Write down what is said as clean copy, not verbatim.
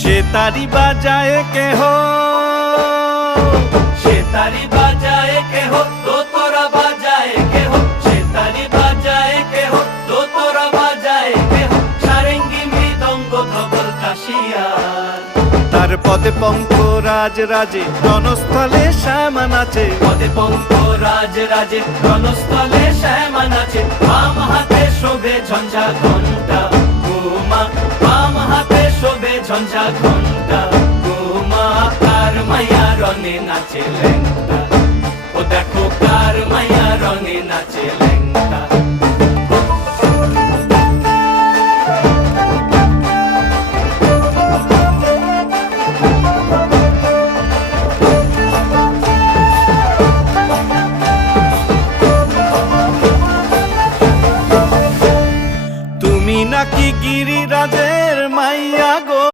সে তারি বাজায় কেহ, সে তারি বাজায় কেহ, দোতরা বাজায় কেহ, সে তারি বাজায় কেহ, দোতরা বাজায় কেহ, সারেঙ্গি মৃদঙ্গ ধবল কাশিয়ার। তার পদে পঙ্ক রাজ রাজে, রণস্থলে শ্যামা নাচে। পদে পঙ্ক রাজ রাজে, রণস্থলে শ্যামা নাচে। বাম হাতে শোভে ঝঞ্ঝা ঘণ্টা ঘুমা, বাম হাতে শোভে ঝঞ্ঝা ঘণ্টা ঘুমা। কার মাইয়া রঙে নাচে ল্যাংটা, ও দেখো কার মাইয়া রঙে নাচে ল্যাংটা।